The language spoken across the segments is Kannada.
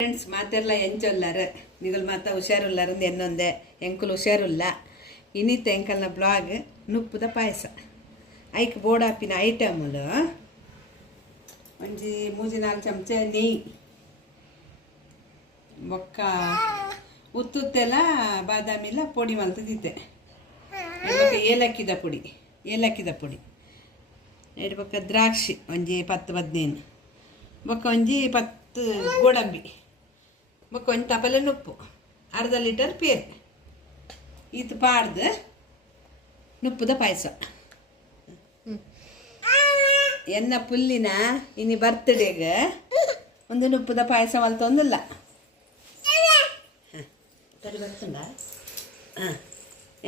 ಫ್ರೆಂಡ್ಸ್ ಮಾತೆಲ್ಲ ಎಂಚೊಲ್ಲಾರ ನಿಗಲ್ ಮಾತ ಹುಷಾರುಲ್ಲಾರಂದು ಎನ್ನೊಂದೆ. ಎಂಕುಲು ಹುಷಾರುಲ್ಲ. ಇನ್ನಿತ್ತ ಎಂಕಲ್ನ ಬ್ಲಾಗ್ ನುಪ್ಪುದ ಪಾಯಸ. ಐಕ್ ಬೋಡಾಪಿನ ಐಟಮ್ಲು ಒಂಜಿ ಮೂಜಿ ನಾಲ್ಕು ಚಮಚ ನೀ ಬೊಕ್ಕ ಉತ್ತುತ್ತೆಲ್ಲ ಬಾದಾಮಿಲ್ಲ ಪೊಡಿ ಮಲ್ತದಿತ್ತೆ ಏಲಕ್ಕಿದ ಪುಡಿ. ಏಲಕ್ಕಿದ ಪುಡಿ. ಎರಡು ಬೊಕ್ಕ ದ್ರಾಕ್ಷಿ, ಒಂಜಿ ಪತ್ತು ಹದಿನೈದು ಬೊಕ್ಕ ಒಂಜಿ ಪತ್ತು ಗೋಡಂಬಿ. ಒಂಜಿ ತಪಲೆ ನುಪ್ಪು. ಅರ್ಧ ಲೀಟರ್ ಪೇರ್. ಇದು ಪಾಡ್ದು ನುಪ್ಪದ ಪಾಯಸ. ಎನ್ನ ಪುಲ್ಲಿನ ಇನಿ ಬರ್ತ್ಡೇಗೆ ಒಂದು ನುಪ್ಪದ ಪಾಯಸ ಮಲ್ತೊಂದಿಲ್ಲ.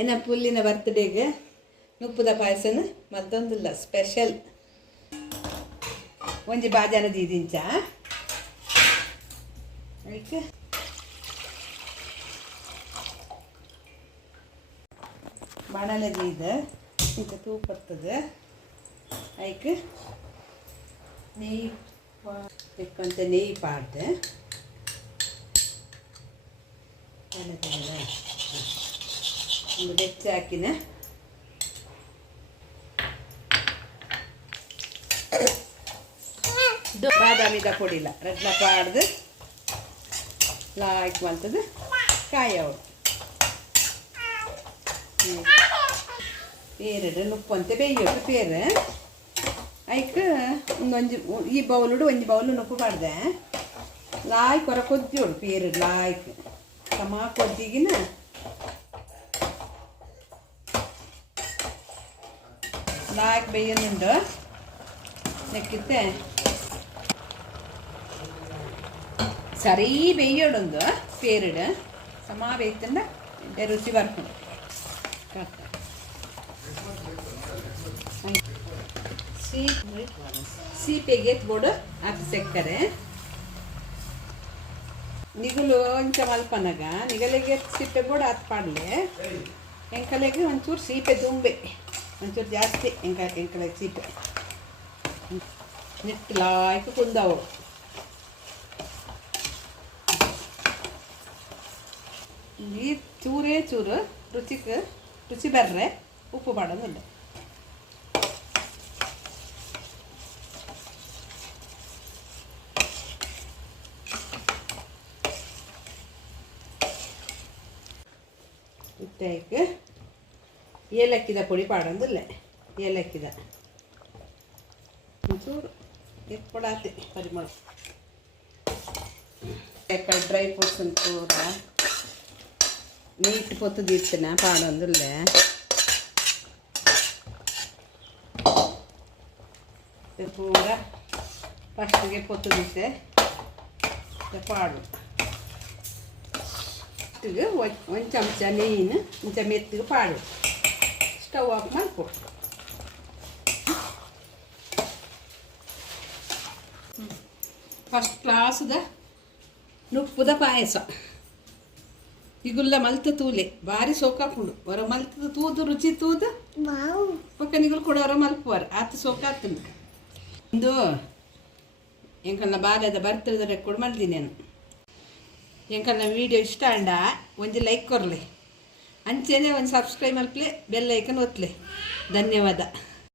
ಎನ್ನ ಪುಲ್ಲಿನ ಬರ್ತ್ಡೇಗೆ ನುಪ್ಪುದ ಪಾಯಸನ ಮಲ್ತೊಂದಿಲ್ಲ ಸ್ಪೆಷಲ್ ಒಂಜಿ ಬಾಜಾನ ದೀದಿಂಚ. ಅದಕ್ಕೆ ಬಾಣಲೆ ದೀದ ಇಂಥ ತೂಪ ಬರ್ತದೆ ಅದಕ್ಕೆ ನೆಯ್ಯಿ ತೆಕ್ಕೊಂತ ನೆಯ್ಯಿ ಪಾಡ್ದೆ ಒಂದು ಬೆಚ್ಚ ಹಾಕಿನ ಇದು ಬಾದಾಮಿದ ಪೊಡಿಲ ರಡ್ಲ ಪಾಡ್ದು ಲಾಯ್ಕ್ ಕಾಯವು ಕಾಯಿ ಅವಳು. ಪೇರಡು ನುಪ್ಪಂತೆ ಬೇಯೋದು ಪೇರ ಐಕ್ ಒಂದೊಂದು ಈ ಬೌಲುಡು ಒಂಜಿ ಬೌಲು ನುಪ್ಪು ಪಾಡ್ದೆ ಲಾಯ್ಕ್ ಹೊರ ಕೊದ್ದಿಯೋಳು ಪೇರ ಲಾಯ್ಕ್ ಸಮ ಕೊದ್ದಿಗಿನ. ಲಾಯ್ಕ್ ಬೇಯನುಂಡು ನೆಕ್ಕಿತ್ತೆ ಸರಿ സമാ വെയ്ത്തിൻ്റെ ಬೇಯ್ತಂಡ ಸಿ ಬರ್ಕೊಂಡು ಸೀಪೆಗೆ ಬೋಡು ಅದು ಸೆಕ್ಕರೆ ನಿಗುಲು ಒಂಚ ಮಲ್ಪನಗ ನಿಗಲಿಗೆ ಸಿಪ್ಪೆ ಬೋಡು ಹತ್ತು ಪಾಡ್ಲೆ ಎಂಕಲೆಗೆ ಒಂಚೂರು ಸೀಪೆ ತುಂಬೆ ಒಂಚೂರು ಜಾಸ್ತಿ ಎಂಕ ಎಂಕಲೆ ಸೀಪೆ ನೆಟ್ಟು ಲಾಯ್ಕು ಕುಂದವು ഈ ചൂരേ ചൂറ് രുചിക്ക് രുചി ബെറേ ഉപ്പ് പാടുന്നുണ്ട് ಇತ್ತೈಕ್ ಏಲಕ್ಕಿದ പൊടി പാടുന്നില്ലേ ഏലക്കിത ಒಂಚೂರು ಎತ್ಕೊಡಾತಿ ಪರಿಮಳ ಡ್ರೈ ಫ್ರೂಟ್ಸ್ ಪೂರ நீட்டு பொத்து தீர்த்துனேன் பாடம் வந்து இல்லை ಪೂರ ಫಸ್ಟಿಗೆ ಪೊತ್ತು ದಿಸೆ ಪಾಡು ಇಟ್ಟಿಗೆ ಒಂದು ಚಮಚ ನೆಯ್ಯಿನ ಇಂಚ ಮೆತ್ತಿಗೆ ಪಾಡು ಸ್ಟವ್ ಆಫ್ ಮಾಡ್ಕೊ ಫಸ್ಟ್ ಕ್ಲಾಸ್ದ ನುಪ್ಪುದ ಪಾಯಸ ಇಗುಲ್ಲ ಮಲ್ತ ತೂಲೆ ಬಾರಿ ಸೋಕಾಪುಂಡು ಹೊರ ಮಲ್ತ ತೂದು ರುಚಿ ತೂದು. ಪಕ್ಕನಿಗಳು ಕೂಡ ಹೊರ ಮಲ್ಪುವಾರ. ಆತ ಸೋಕಾತಂದು ಒಂದು ಎಂಕಲ್ನ ಬಾಲ್ಯದ ಬರ್ತದ ಕೂಡ ಮಲ್ದಿ ನಾನು. ಎಂಕಲ್ನ ವಿಡಿಯೋ ಇಷ್ಟ ಅಂಡ? ಒಂದು ಲೈಕ್ ಕೊರ್ಲೆ. ಅಂಚೆನೆ ಒಂದು ಸಬ್ಸ್ಕ್ರೈಬ್ ಮಲ್ಪಲೆ ಬೆಲ್ ಐಕನ್ ಒತ್ತಲೆ ಧನ್ಯವಾದ.